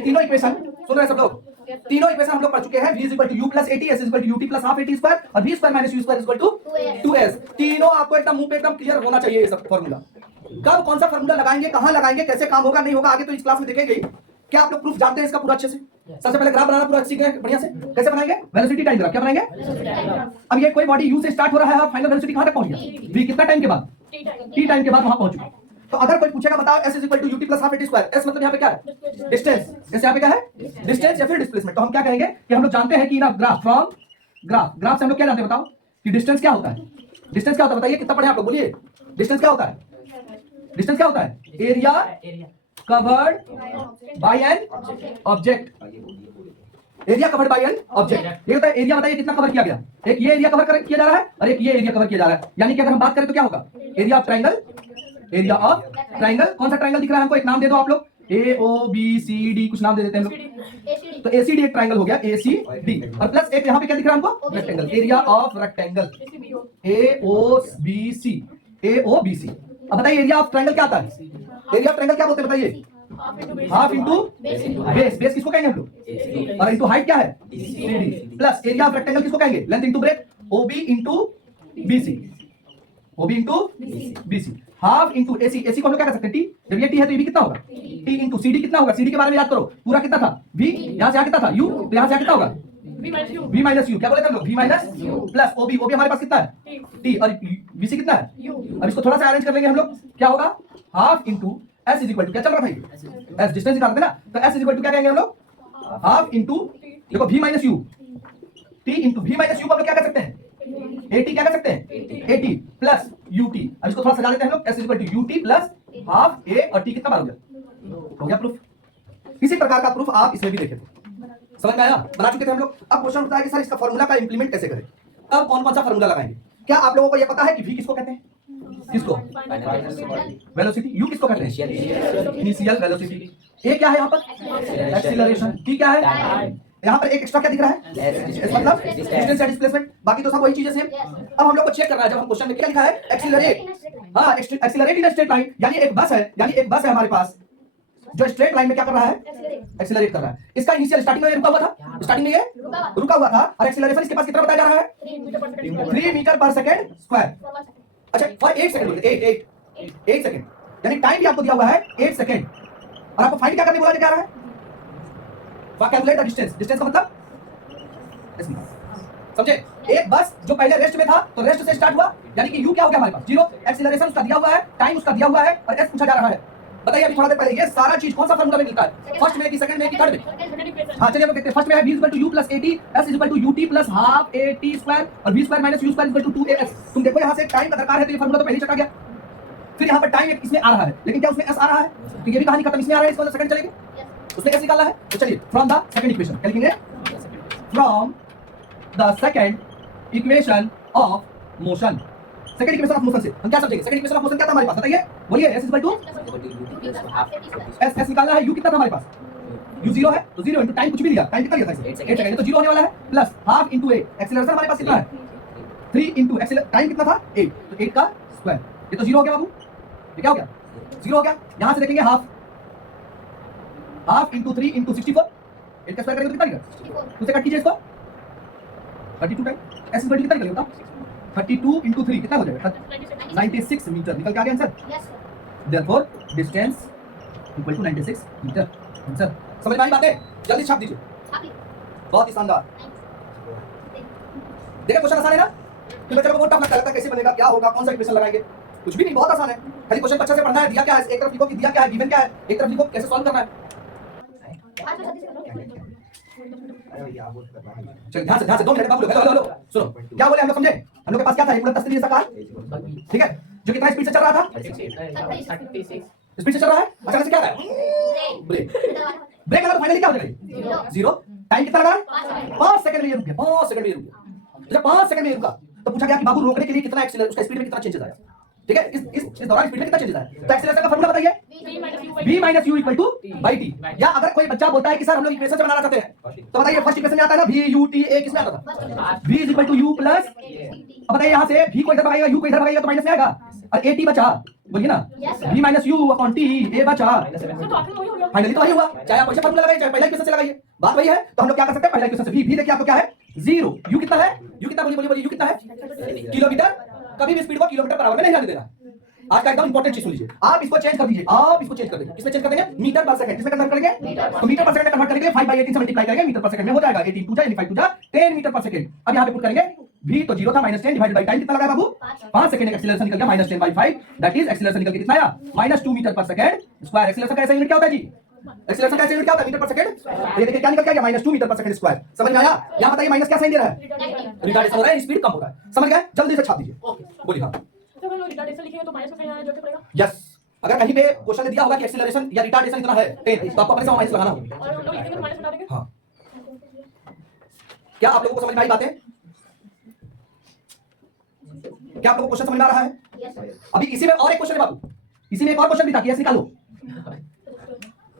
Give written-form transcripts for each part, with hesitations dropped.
तीनों इक्वेशन सुन रहे हैं सब लोग? तीनों इक्वेशन हम लोग पढ़ चुके हैं। v equal to u plus a t, s equal to UT plus half a t square और v square minus u square equal to 2s। तीनों आपको एकदम मुंह पे एकदम क्लियर होना चाहिए ये सब फॉर्मूला। कब कौन सा फॉर्मूला लगाएंगे, कहां लगाएंगे, कैसे काम होगा नहीं होगा, आगे तो इस क्लास में देखेंगे। क्या आप लोग प्रूफ जानते हैं इसका पूरा अच्छे से? सबसे पहले ग्राफ बनाना पूरा सीख गए बढ़िया से। कैसे बनाएंगे? Velocity time graph. क्या बनाएंगे? अब ये कोई बॉडी u से स्टार्ट हो रहा है और फाइनल वेलोसिटी कहां तक पहुंच गया? v कितना टाइम के बाद? t टाइम के बाद वहां पहुंच चुका। तो अगर कोई पूछेगा बताओ s equal to ut plus half a t square, s मतलब यहाँ पे क्या है? डिस्टेंस। जैसे यहाँ पे क्या है? डिस्टेंस या फिर डिस्प्लेसमेंट। तो हम क्या कहेंगे कि हम लोग जानते हैं कि ना ग्राफ फ्रॉम ग्राफ से हम लोग क्या जानते हैं बताओ कि डिस्टेंस क्या होता है? डिस्टेंस क्या होता है बताइए, कितना पढ़े आप लोग बोलिए। डिस्टेंस क्या होता है? डिस्टेंस क्या होता है? Area covered by an object. Area covered by an object ये होता है एरिया। बताइए कितना कवर किया गया? एक ये एरिया कवर किया जा रहा है और एक ये एरिया कवर किया जा रहा है। यानी कि अगर हम बात करें तो क्या होगा? Area of triangle. Area of triangle. कौन सा ट्रायंगल दिख रहा है हमको? एक नाम दे दो आप लोग। ए ओ बी सी डी कुछ नाम दे देते हैं हम लोग। तो एसीडी एक ट्रायंगल हो गया, एसीडी। और प्लस एक यहाँ पे क्या दिख रहा है हमको? Rectangle. Area of rectangle A O B C, A O B C. अब बताइए एरिया ऑफ ट्रायंगल क्या आता है? एरिया ऑफ ट्रायंगल क्या बोलते हैं बताइए? Half into base. बेस किसको कहेंगे हम लोग? और इंटू हाइट क्या है? CD। Plus area of rectangle किसको कहेंगे? Length into breadth, OB into BC. OB into BC. Half into AC. AC को हम लोग क्या कर सकते हैं? टी। जब ये टी है तो ये भी कितना होगा? टी इंटू सीडी कितना होगा? सीडी के बारे में याद करो। पूरा कितना था? वी। यहां से यहां कितना था? यू। तो यहां से कितना होगा? v minus you. क्या बोले हम लोग? v माइनस प्लस ओबी। ओबी हमारे पास कितना है? टी। और बीसी कितना है? अब इसको थोड़ा सा अरेंज कर लेंगे हम लोग। क्या होगा? Half into s is equal to क्या चल रहा था? एस डिस्टेंस निकालते ना, तो एस इज इक्वल टू क्या कहेंगे हम लोग? हाफ इंटू देखो v minus you, T into v minus you को हम लोग क्या कर सकते हैं? एटी। क्या कर सकते हैं? AT plus UT. अब इसको थोड़ा सजा देते हैं हम लोग। S is equal to UT plus half A और टी कितना बार हो गया? हो गया प्रूफ। इसी प्रकार का प्रूफ आप इसमें भी देखे थे। समझ में आया? बना चुके थे हम लोग। अब क्वेश्चन उठता है कि सर इसका फार्मूला का इंप्लीमेंट कैसे करें? अब कौन कौन सा फार्मूला लगाएंगे? क्या आप लोगों को यह पता है कि v किसको कहते हैं? किसको? वेलोसिटी। यू किसको कहते हैं? Initial velocity. ए क्या है यहाँ पर? एक्सीलरेशन। टी क्या है? यहाँ पर एक एक्स्ट्रा क्या दिख रहा है? मतलब डिस्टेंस या डिस्प्लेसमेंट। बाकी तो सब वही चीजें सेम। अब हम लोग को चेक करना है, जब हम क्वेश्चन में क्या लिखा है? एक्सीलरेट। हाँ, एक्सीलरेट इन स्ट्रेट लाइन। यानी एक बस है हमारे पास जो स्ट्रेट लाइन में क्या कर रहा है? एक्सीलरेट कर रहा है। इसका इनिशियल स्टार्टिंग में ये रुका हुआ था। स्टार्टिंग में ये रुका हुआ था और एक्सीलरेशन इसके पास कितना बताया जा रहा है? 3 मीटर पर सेकेंड स्क्वायर। अच्छा, फॉर 8 सेकंड बोलते हैं। 8 सेकंड यानी टाइम भी आपको दिया हुआ है 8 सेकंड। और आपको फाइंड क्या करने बोला जा रहा है? Calculate the distance. डिस्टेंस का मतलब समझे? एक बस जो पहले रेस्ट में था तो रेस्ट से स्टार्ट हुआ, यानी कि यू क्या हो गया हमारे पास? 0। एक्सीलरेशन उसका दिया हुआ है, टाइम उसका दिया हुआ है और एस पूछा जा रहा है। बताइए अभी थोड़ा देर पहले ये सारा चीज कौन सा फार्मूला में मिलता है? फर्स्ट में कि सेकंड में कि थर्ड में? हां चलिए हम देखते हैं। फर्स्ट में है v equal to u plus at, s equal to ut plus half at square और v square minus u square equal to 2as। तुम देखो यहां से टाइम का दरकार है तो ये फार्मूला तो पहले ही चटा गया। फिर यहां पर टाइम इसमें आ रहा है, लेकिन क्या उसमें s आ रहा है? तो ये भी कहानी खत्म। इसमें आ रहा है, इसको सेकंड चलेगी, उसमें s निकालना है। तो चलिए फ्रॉम द सेकंड इक्वेशन क्या लिखेंगे? From the second equation of motion. Second equation of motion से हम क्या समझेंगे? सेकंड इक्वेशन ऑफ मोशन क्या था हमारे पास? बताइए, बोलिए। s इक्वल टू s निकालना है। u कितना था हमारे पास? u 0 है तो 0 इनटू टाइम कुछ भी दिया, टाइम कितना दिया था? 8 सेकंड तो 0 होने वाला है plus half into a। Acceleration हमारे पास कितना है? 3 इनटू टाइम कितना था? 8। तो 8 का स्क्वायर। ये तो 0 हो गया बाबू। ये क्या हो गया? 0 हो गया। यहां से देखेंगे हाफ इनटू 3 इनटू 64। 8 का स्क्वायर करेंगे तो कितना निकलेगा? उसे काट कीजिए इसको। 32 टाइम s इक्वल टू कितना निकलेगा? 32 इनटू 3 कितना हो जाएगा? 96 मीटर। निकल के आ गया answer. Yes sir. Therefore distance equal to 96 metre. Answer समझ में आई बातें? जल्दी छाप दीजिए। बहुत ही शानदार। देखिए क्वेश्चन आसान है ना? कि बच्चों को बहुत टफ लगता है कैसे बनेगा, क्या होगा, कौन सा इक्वेशन लगाएंगे? कुछ भी नहीं, बहुत आसान है। खाली क्वेश्चन अच्छे से पढ़ना है। दिया क्या है? एक तरफ लिखो कि दिया क्या है, गिवन क्या है, एक तरफ लिखो कैसे सॉल्व करना है। चल ध्यान से 2 मिनट बाबू। हेलो सुनो, क्या बोले हम लोग? समझे? हम लोग के पास क्या था? एक पूरा तस्वीर जैसा कार, ठीक है, जो कितना स्पीड से चल रहा था? 36 स्पीड से चल रहा है। अचानक से क्या है? ब्रेक लगा तो फाइनली क्या हो जाएगा? 0। टाइम कितना लगा? 5 सेकंड में ये रुक गया। 5 सेकंड में ये रुक गया। जब 5 सेकंड में ये रुका तो पूछा गया कि बाबू रोकने के लिए कितना एक्सीलरेशन, उसका स्पीड में कितना चेंजेस आया? ठीक है, इस दौरान स्पीड में कितना चेंजेस आया? तो एक्सीलरेशन का फार्मूला बताइए। v minus you equal two by T. या अगर कोई बच्चा बोलता है कि सर हम लोग इक्वेशन से बनाना चाहते हैं तो बताइए फर्स्ट इक्वेशन में आता है ना v u t a, किसमें आता था? v is equal to u plus. अब बताइए यहां से v को इधर भगाइएगा, u को इधर भगाइएगा तो माइनस में आएगा और a t बचा। बोलिए ना, v minus you upon t, a बचा। फाइनली तो वही हुआ, चाहे आप ऐसे फार्मूला लगाइए चाहे पहला क्वेश्चन से लगाइए, बात वही है। तो हम लोग क्या कर सकते हैं, पहला क्वेश्चन से भी देखिए आपको क्या है 0, यू कितना है, यू कितना बोलिए बोलिए बोलिए, यू कितना है किलोमीटर, कभी भी स्पीड को किलोमीटर पर आवर में नहीं आने देना। आज का एकदम इंपॉर्टेंट चीज सुन लीजिए, आप इसको चेंज कर दीजिए, आप इसको चेंज कर देंगे, किसमें चेंज कर देंगे, मीटर पर सेकंड, किसमें कन्वर्ट करेंगे, तो मीटर पर सेकंड में कन्वर्ट करेंगे, 5/18 से मल्टीप्लाई करेंगे, मीटर पर सेकंड में हो जाएगा 18 2 यानी 5 2 10 मीटर पर सेकंड। अब यहां पे पुट करेंगे v तो 0 था -10 डिवाइडेड बाय टाइम कितना लगा बाबू 5 सेकंड, एक्सीलरेशन निकल गया -10/5, दैट इज एक्सीलरेशन निकल के कितना आया -2 मीटर पर सेकंड स्क्वायर। एक्सीलरेशन का ऐसा यूनिट क्या होता है जी, एक्सीलरेशन का ऐसा यूनिट क्या होता है, मीटर पर सेकंड। ये देखिए क्या निकल के आ गया -2 मीटर पर सेकंड स्क्वायर। समझ में आया, यहां बताइए माइनस क्या साइन दे रहा है, रिटार्डेशन हो रहा है, स्पीड कम हो रहा है। समझ गए, जल्दी से छाप दीजिए, बोलिए। हां तो हम लोग रिटार्डेशन लिखेंगे तो माइनस में कहीं आना जोड़ना पड़ेगा। यस, अगर कहीं पे क्वेश्चन दिया होगा कि एक्सीलरेशन या रिटार्डेशन इतना है 10 तो आपको अपने से माइनस लगाना होगा। और हम लोग लिखेंगे तो माइनस बता देंगे। हां, क्या आप लोगों को समझ में आई बातें, क्या आप लोगों को क्वेश्चन समझ में आ रहा है? अभी इसी में और एक क्वेश्चन है बाबू, इसी में एक और क्वेश्चन भी था कि ऐसे निकालो,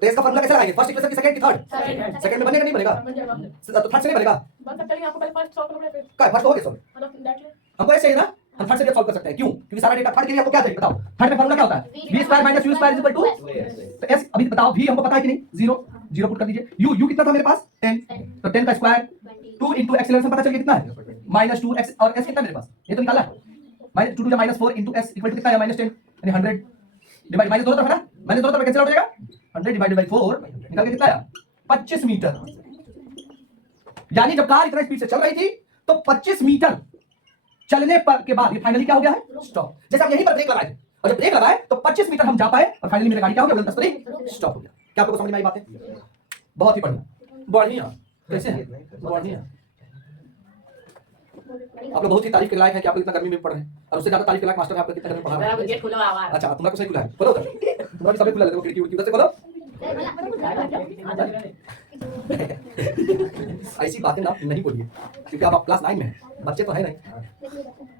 तो इसका फार्मूला कैसे लगाएंगे, फर्स्ट इक्वेशन की सेकंड की थर्ड, सेकंड में बनेगा नहीं बनेगा, बन जाएगा, तो थर्ड से नहीं बनेगा, बन सकता है लेकिन आपको पहले फर्स्ट सॉल्व करना पड़ेगा, क्या फर्स्ट हो गया सॉल्व, मतलब डायरेक्टली हमको ऐसे ही ना, हम थर्ड से भी सॉल्व कर सकते हैं, क्यों, क्योंकि सारा डेटा थर्ड के लिए आपको क्या चाहिए बताओ, थर्ड में फार्मूला क्या होता है v square minus u square is equal to, तो s अभी बताओ v हमको पता है कि नहीं, 0 0 पुट कर दीजिए, u कितना था मेरे पास 10, तो 10 का स्क्वायर 2 इनटू एक्सीलरेशन पता चल गया कितना है -2x और s कितना मेरे पास, ये तो निकाला है -2 to the -4 into s equal to कितना है -10 यानी 100 डिवाइड माइनस दोनों तरफ है ना, माइनस दोनों तरफ कैंसिल आउट हो जाएगा, 100 डिवाइडेड बाय 4 निकल के कितना आया 25 मीटर। यानी जब कार इतना स्पीड से चल रही थी तो 25 मीटर चलने पर के बाद ये फाइनली क्या हो गया है स्टॉप। जैसे हम यहीं पर ब्रेक लगाए थे और जब ब्रेक लगाए तो 25 मीटर हम जा पाए और फाइनली मेरी गाड़ी क्या हो गया, स्टॉप हो गया। क्या आपको समझ में आई बातें, बहुत ही बढ़िया बढ़िया, कैसे हैं बढ़िया। आप लोग बहुत ही तारीफ के लायक है कि आप लोग इतना गर्मी में पढ़ रहे हैं, और उससे ज्यादा तारीफ के लायक मास्टर है आपको कितना गर्मी में पढ़ा रहे हैं। गेट खुला हुआ है। अच्छा तुम्हारा कुछ नहीं खुला है, खोलो उधर, तुम्हारा भी सब खुला है, देखो खिड़की उधर से खोलो। ऐसी बातें ना नहीं बोलिए, क्योंकि अब आप क्लास 9 में हैं, बच्चे तो है नहीं,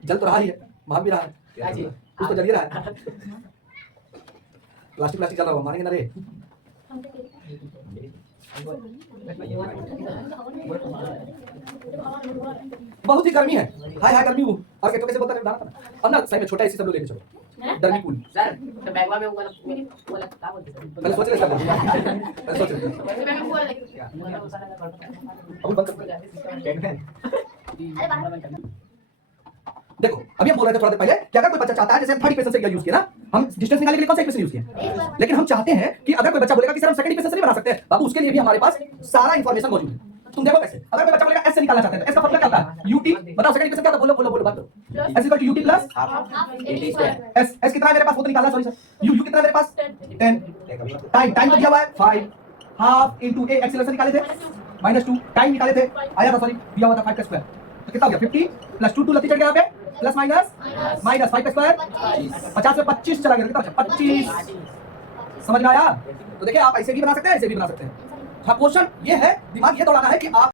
जल तो रहा ही है, मार भी रहा है, कुछ तो जल ही रहा है, प्लास्टिक प्लास्टिक चल रहा है, मारेंगे ना रे। बहुत ही गर्मी है, हाय हाय गर्मी वो, और कहते कैसे बोलता है अंदर सही में छोटा एसी सब लोग लेके चलो, गर्मी कूल सर तो बैगवा में वो वाला क्या बोलते हैं, पहले सोच ले सब पहले सोच ले बैग में वो वाला अब बंद कर। देखो अभी हम बोल रहे थे थोड़ा देर पहले कि अगर कोई बच्चा चाहता है, जैसे हम थर्ड इक्वेशन से यूज किया ना, हम डिस्टेंस निकालने के लिए कौन सा इक्वेशन यूज किया, लेकिन हम चाहते हैं कि अगर कोई बच्चा बोलेगा कि सर हम सेकंड इक्वेशन से नहीं बना सकते बाबू, उसके लिए भी हमारे पास सारा इंफॉर्मेशन मौजूद है। तुम देखो कैसे, अगर कोई बच्चा बोलेगा s से निकालना चाहते हैं तो s का फॉर्मूला क्या होता है ut, बताओ सेकंड इक्वेशन क्या होता है, बोलो बोलो बोलो बात करो, s equal to ut plus s कितना है मेरे पास वो तो निकालना, सॉरी सर u कितना है मेरे पास 10, टाइम तो दिया हुआ है 5, हाफ इनटू a एक्सीलरेशन निकाले थे -2, टाइम निकाले थे आया था, सॉरी दिया हुआ था 5 का स्क्वायर, तो कितना हो गया 50 प्लस 2 लती चढ़ गया यहाँ पे, प्लस माइनस 5 का स्क्वायर 50 में 25 चला गया, कितना 25। समझ में आया, तो देखिए आप ऐसे भी बना सकते हैं, ऐसे भी बना सकते हैं। हाँ क्वेश्चन ये है, दिमाग ये दौड़ाना है कि आप